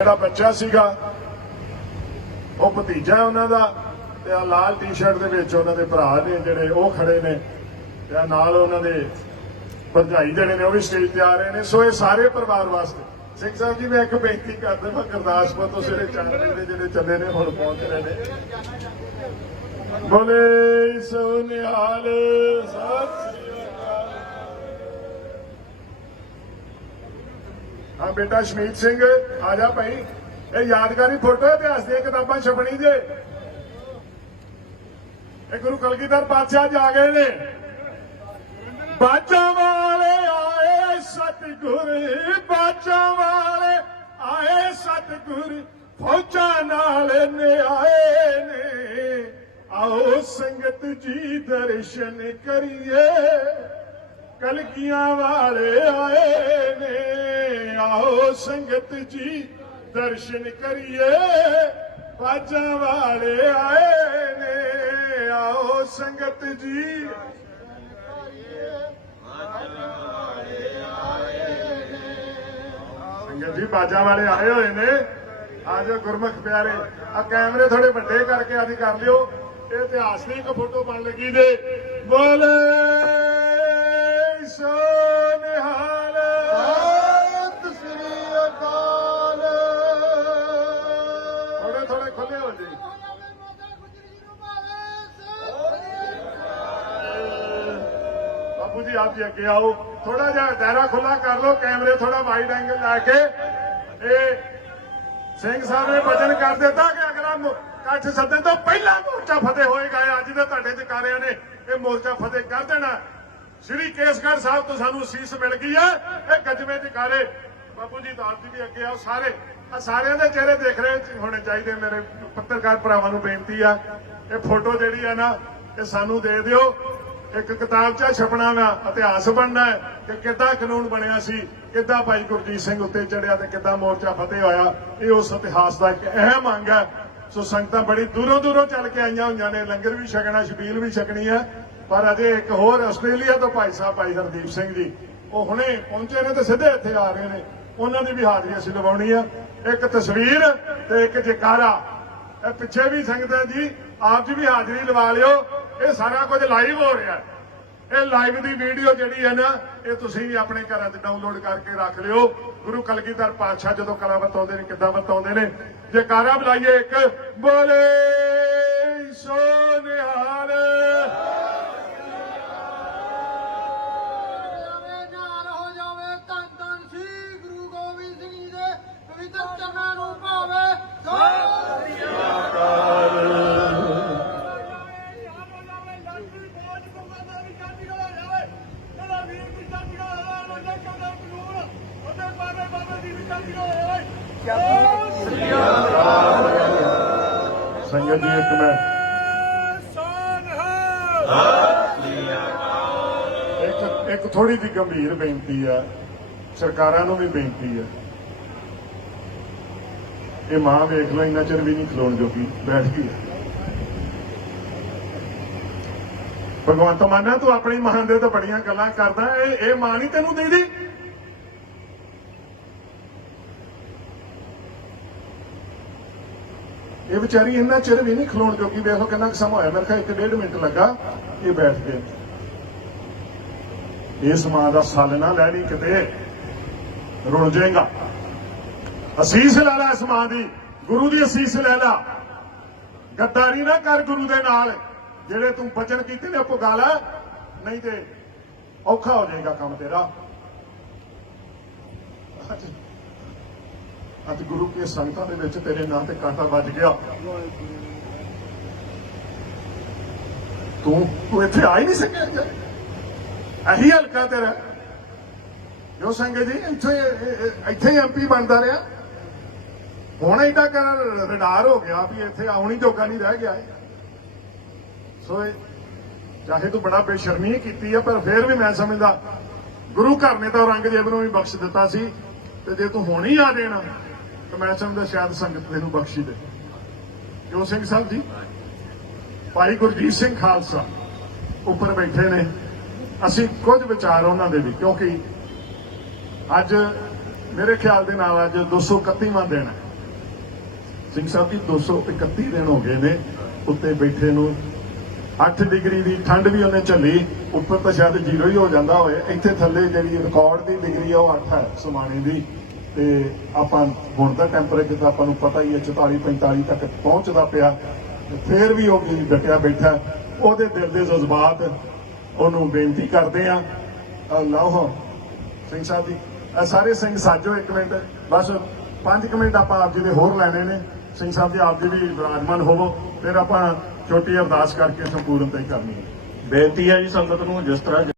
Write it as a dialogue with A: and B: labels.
A: ਜਿਹੜਾ ਬੱਚਾ ਸੀਗਾ, ਉਹ ਭਤੀਜਾ ਉਹਨਾਂ ਦਾ ਤੇ ਆ ਲਾਲ ਟੀ-ਸ਼ਰਟ ਦੇ ਵਿੱਚ ਉਹਨਾਂ ਦੇ ਭਰਾ ਨੇ ਜਿਹੜੇ ਉਹ ਖੜੇ ਨੇ ਤੇ ਆਹ ਨਾਲ ਉਹਨਾਂ ਦੇ ਭਰਜਾਈ ਜਿਹੜੇ ਨੇ ਉਹ ਵੀ ਸਟੇਜ ਤੇ ਆ ਰਹੇ ਨੇ। ਸੋ ਇਹ ਸਾਰੇ ਪਰਿਵਾਰ ਵਾਸਤੇ ਸਿੰਘ ਸਾਹਿਬ ਜੀ, ਮੈਂ ਇੱਕ ਬੇਨਤੀ ਕਰਦਾ ਮੈਂ ਗੁਰਦਾਸਪੁਰ ਤੋਂ ਸਵੇਰੇ ਚੰਦ ਦੇ ਜਿਹੜੇ ਚੱਲੇ ਨੇ, ਹੁਣ ਪਹੁੰਚ ਰਹੇ ਨੇ। ਬੋਲੇ ਸੋ ਸਤਿ ਸ੍ਰੀ ਅਕਾਲ ਹਾਂ ਬੇਟਾ ਸ਼ਮੀਤ ਸਿੰਘ, ਆ ਜਾ ਭਾਈ। ਇਹ ਯਾਦਗਾਰੀ ਫੋਟੋ ਇਤਿਹਾਸ ਦੀਆਂ ਕਿਤਾਬਾਂ ਛਪਣੀ ਜੇ। ਇਹ ਗੁਰੂ ਕਲਗੀਧਰ ਪਾਤਸ਼ਾਹ ਜਾ ਗਏ ਨੇ। ਬਾਜਾਂ ਵਾਲੇ ਆਏ ਸਤਿਗੁਰ, ਬਾਜਾਂ ਵਾਲੇ ਆਏ ਸਤਿਗੁਰ, ਫੌਜਾਂ ਨਾਲ ਨੇ ਆਏ ਨੇ। ਆਓ ਸੰਗਤ ਜੀ, ਦਰਸ਼ਨ ਕਰੀਏ। ਕਲਕੀਆਂ ਵਾਲੇ ਆਏ ਨੇ। ਆਓ ਸੰਗਤ ਜੀ, ਦਰਸ਼ਨ ਕਰੀਏ। ਬਾਜਾਂ ਵਾਲੇ ਆਏ ਨੇ। ਆਓ ਸੰਗਤ ਜੀ। ਸੰਗਤ ਜੀ, ਬਾਜਾਂ ਵਾਲੇ ਆਏ ਹੋਏ ਨੇ। ਆਜੋ ਗੁਰਮੁਖ ਪਿਆਰੇ। ਆ ਕੈਮਰੇ ਥੋੜੇ ਵੱਡੇ ਕਰਕੇ ਅੱਜ ਕਰ ਲਿਓ। ਇਹ ਇਤਿਹਾਸ ਦੀ ਇੱਕ ਫੋਟੋ ਬਣ ਲੱਗੀ ਦੇ ਬੋਲੇ ਬਾਪੂ ਆਪ ਜੀ ਅੱਗੇ ਆਓ। ਥੋੜਾ ਜਿਹਾ ਦਾਇਰਾ ਖੁੱਲਾ ਕਰ ਲਓ, ਕੈਮਰੇ ਥੋੜਾ ਵਾਈਡ ਐਂਗਲ ਲਾ ਕੇ। ਇਹ ਸਿੰਘ ਸਾਹਿਬ ਨੇ ਵਚਨ ਕਰ ਦਿੱਤਾ ਕਿ ਅਗਲਾ ਮੁ- ਸੱਦਣ ਤੋਂ ਪਹਿਲਾਂ ਮੋਰਚਾ ਫਤਿਹ ਹੋਏਗਾ ਅੱਜ ਦੇ ਤੁਹਾਡੇ ਜਕਾਰਿਆਂ ਨੇ ਇਹ ਮੋਰਚਾ ਫਤਿਹ ਕਰ ਦੇਣਾ। ਸ੍ਰੀ ਕੇਸਗੜ੍ਹ ਸਾਹਿਬ ਤੋਂ ਸਾਨੂੰ ਸੀਸ ਮਿਲ ਗਈ ਹੈ। ਇਹ ਗੱਜਵੇਂ ਜਕਾਰੇ ਬਾਪੂ ਜੀ ਦਾਸ ਜੀ ਵੀ ਅੱਗੇ ਆਓ। ਸਾਰੇ ਆ ਸਾਰਿਆਂ ਦੇ ਚਿਹਰੇ ਦੇਖ ਰਹੇ ਹੋਣੇ ਚਾਹੀਦੇ ਮੇਰੇ ਪੱਤਰਕਾਰ ਭਰਾਵਾਂ ਨੂੰ ਬੇਨਤੀ ਆ। ਇਹ ਫੋਟੋ ਜਿਹੜੀ ਆ ਨਾ, ਇਹ ਸਾਨੂੰ ਦੇ ਦਿਓ। ਇੱਕ ਕਿਤਾਬ 'ਚ ਛਪਣਾ ਵਾ ਇਤਿਹਾਸ ਬਣਨਾ ਹੈ ਕਿ ਕਿੱਦਾਂ ਕਾਨੂੰਨ ਬਣਿਆ ਸੀ, ਕਿੱਦਾਂ ਭਾਈ ਗੁਰਜੀਤ ਸਿੰਘ ਉੱਤੇ ਚੜਿਆ ਤੇ ਕਿੱਦਾਂ ਮੋਰਚਾ ਫਤਿਹ ਹੋਇਆ, ਇਹ ਉਸ ਇਤਿਹਾਸ ਦਾ ਇੱਕ ਅਹਿਮ ਅੰਗ ਹੈ। ਸੋ ਸੰਗਤਾਂ ਬੜੀ ਦੂਰੋਂ ਦੂਰੋਂ ਚੱਲ ਕੇ ਆਈਆਂ ਹੋਈਆਂ ਨੇ, ਲੰਗਰ ਵੀ ਛਕਣਾ, ਛਬੀਲ ਵੀ ਛਕਣੀ ਹੈ। ਪਰ ਅਜੇ ਇੱਕ ਹੋਰ ਆਸਟ੍ਰੇਲੀਆ ਤੋਂ ਭਾਈ ਸਾਹਿਬ, ਭਾਈ ਹਰਦੀਪ ਸਿੰਘ ਜੀ, ਉਹ ਹੁਣੇ ਪਹੁੰਚੇ ਨੇ ਤੇ ਸਿੱਧੇ ਇੱਥੇ ਆ ਰਹੇ ਨੇ। ਉਹਨਾਂ ਦੀ ਵੀ ਹਾਜ਼ਰੀ ਅਸੀਂ ਲਵਾਉਣੀ ਆ। ਇੱਕ ਤਸਵੀਰ ਤੇ ਇੱਕ ਜਕਾਰਾ। ਇਹ ਪਿੱਛੇ ਵੀ ਸੰਗਤਾਂ ਜੀ, ਆਪ ਜੀ ਵੀ ਹਾਜ਼ਰੀ ਲਵਾ ਲਿਓ। ਇਹ ਸਾਰਾ ਕੁਝ ਲਾਈਵ ਹੋ ਰਿਹਾ ਇਹ ਲਾਈਵ ਦੀ ਵੀਡੀਓ ਜਿਹੜੀ ਹੈ ਨਾ, ਇਹ ਤੁਸੀਂ ਵੀ ਆਪਣੇ ਘਰਾਂ 'ਚ ਡਾਊਨਲੋਡ ਕਰਕੇ ਰੱਖ ਲਿਓ। ਗੁਰੂ ਕਲਗੀਧਰ ਪਾਤਸ਼ਾਹ ਜਦੋਂ ਕਲਾ ਬਤਾਉਂਦੇ ਨੇ, ਕਿੱਦਾਂ ਬਤਾਉਂਦੇ ਨੇ? ਜੈਕਾਰਾ ਬੁਲਾਈਏ ਇੱਕ, ਬੋਲੇ ਸੋ ਨਿਹਾਲ
B: ਹੋ ਜਾਵੇ ਧੰਨ ਗੁਰੂ ਗੋਬਿੰਦ ਸਿੰਘ ਜੀ ਦੇ ਪਵਿੱਤਰ ਚਰਨਾਂ ਨੂੰ ਭਾਵੇ। ਸਤਿ ਸ੍ਰੀ
A: ਸੰਗਤ ਜੀ, ਇੱਕ ਮੈਂ ਇੱਕ ਇੱਕ ਥੋੜੀ ਜਿਹੀ ਗੰਭੀਰ ਬੇਨਤੀ ਹੈ ਸਰਕਾਰਾਂ ਨੂੰ ਵੀ ਬੇਨਤੀ ਹੈ ਇਹ ਮਾਂ ਵੇਖ ਲਓ, ਇੰਨਾ ਚਿਰ ਵੀ ਨਹੀਂ ਖਲੋਣ ਜੋਗੀ, ਬੈਠ ਗਈ ਭਗਵੰਤ ਮਾਨਾ, ਤੂੰ ਆਪਣੀ ਮਾਂ ਦੇ ਤਾਂ ਬੜੀਆਂ ਗੱਲਾਂ ਕਰਦਾ, ਇਹ ਇਹ ਮਾਂ ਨਹੀਂ ਤੈਨੂੰ ਦੇਦੀ? ਇਹ ਵਿਚਾਰੀ ਇੰਨਾ ਚਿਰ ਵੀ ਨਹੀਂ ਖਲੋਣ ਜੋਗੀ, ਵੇਖ ਕਿੰਨਾ ਸਮਾਂ ਹੋਇਆ। ਮੇਰੇ ਖਿਆਲ ਇੱਕ ਡੇਢ ਮਿੰਟ ਲੱਗਾ ਇਹ ਬੈਠ ਗਏ ਇਸ ਮਾਂ ਦਾ ਸੱਲ ਨਾ ਲੈ ਲਈ ਕਿਤੇ ਰੁਣ ਜਾਏਗਾ। ਅਸੀਸ ਲੈ ਲੈ ਇਸ ਮਾਂ ਦੀ। ਗੁਰੂ ਦੀ ਅਸੀਸ ਲੈ ਲੈ। ਗੱਦਾਰੀ ਨਾ ਕਰ ਗੁਰੂ ਦੇ ਨਾਲ। ਜਿਹੜੇ ਤੂੰ ਬਚਨ ਕੀਤੇ ਨੇ ਪੁਗਾ ਲੈ। ਨਹੀਂ ਤੇ ਔਖਾ ਹੋ ਜਾਏਗਾ ਕੰਮ ਤੇਰਾ। ਅੱਜ ਗੁਰੂ ਕੇ ਸੰਗਤਾਂ ਦੇ ਵਿੱਚ ਤੇਰੇ ਨਾਂ ਤੇ ਕਾਂਟਾ ਵੱਜ ਗਿਆ। ਤੂੰ ਤੂੰ ਇੱਥੇ ਆ ਹੀ ਨਹੀਂ ਸਕਿਆ ਯਾਰ। ਹਲਕਾ ਤੇਰਾ। ਜੋ ਸੰਗਤ ਜੀ? ਇੱਥੇ ਇੱਥੇ ਐਮਪੀ ਬਣਦਾ ਰਿਹਾ। ਹੁਣ ਏਡਾ ਕਰ ਰਡਾਰ ਹੋ ਗਿਆ ਵੀ ਇੱਥੇ ਆਉਣੀ ਜੋਗਾ ਨਹੀਂ ਰਹਿ ਗਿਆ। ਸੋ ਚਾਹੇ ਤੂੰ ਬੜਾ ਬੇਸ਼ਰਮੀ ਕੀਤੀ ਹੈ ਪਰ ਫਿਰ ਵੀ ਮੈਂ ਸਮਝਦਾ, ਗੁਰੂ ਘਰ ਨੇ ਤਾਂ ਔਰੰਗਜ਼ੇਬ ਨੂੰ ਵੀ ਬਖਸ਼ ਦਿੱਤਾ ਸੀ, ਤੇ ਜੇ ਤੂੰ ਹੁਣ ਹੀ ਆ ਦੇਣਾ ਤਾਂ ਮੈਂ ਸਮਝਦਾ ਸ਼ਾਇਦ ਸੰਗਤ ਤੈਨੂੰ ਬਖਸ਼ੀ ਦੇ। ਕਿਉਂ ਸਿੰਘ ਸਾਹਿਬ ਜੀ? ਭਾਈ ਗੁਰਜੀਤ ਸਿੰਘ ਖਾਲਸਾ ਉੱਪਰ ਬੈਠੇ ਨੇ। ਅਸੀਂ ਕੁਝ ਵਿਚਾਰ ਉਹਨਾਂ ਦੇ ਵੀ, ਕਿਉਂਕਿ ਅੱਜ ਮੇਰੇ ਖਿਆਲ ਦੇ ਨਾਲ ਅੱਜ 231ਵਾਂ ਦਿਨ ਹੈ। ਸਿੰਘ ਸਾਹਿਬ ਜੀ 231 ਦਿਨ ਹੋ ਗਏ ਨੇ ਉੱਤੇ ਬੈਠੇ ਨੂੰ। 8 ਡਿਗਰੀ ਦੀ ਠੰਡ ਵੀ ਉਹਨੇ ਝੱਲੀ, ਉੱਪਰ ਤਾਂ ਸ਼ਾਇਦ ਜ਼ੀਰੋ ਹੀ ਹੋ ਜਾਂਦਾ ਹੋਵੇ। ਇੱਥੇ ਥੱਲੇ ਜਿਹੜੀ ਰਿਕਾਰਡ ਦੀ ਡਿਗਰੀ ਆ, ਉਹ 8 ਹੈ, ਸਮਾਣੇ ਦੀ। ਤੇ ਆਪਾਂ ਹੁਣ ਦਾ ਟੈਂਪਰੇਚਰ ਤਾਂ ਆਪਾਂ ਨੂੰ ਪਤਾ ਹੀ ਹੈ 44 45 ਤੱਕ ਪਹੁੰਚਦਾ ਪਿਆ। ਫੇਰ ਵੀ ਉਹ ਵੀ ਡਟਿਆ ਬੈਠਾ, ਉਹਦੇ ਦਿਲ ਦੇ ਜਜ਼ਬਾਤ ਉਹਨੂੰ ਬੇਨਤੀ ਕਰਦੇ ਆ ਲਓ ਸਿੰਘ ਸਾਹਿਬ ਜੀ ਇਹ ਸਾਰੇ ਸਿੰਘ ਸਾਜੋ ਇੱਕ ਮਿੰਟ, ਬਸ 5 ਮਿੰਟ ਆਪਾਂ ਆਪ ਜੀ ਦੇ ਹੋਰ ਲੈਣੇ ਨੇ। ਸਿੰਘ ਸਾਹਿਬ ਜੀ, ਆਪ ਜੀ ਵੀ ਵਿਰਾਜਮਾਨ ਹੋਵੋ, ਫਿਰ ਆਪਾਂ ਛੋਟੀ ਅਰਦਾਸ ਕਰਕੇ ਸੰਪੂਰਨਤਾ ਹੀ ਕਰਨੀ ਹੈ।
C: ਬੇਨਤੀ ਹੈ ਜੀ ਸੰਗਤ ਨੂੰ ਜਿਸ ਤਰ੍ਹਾਂ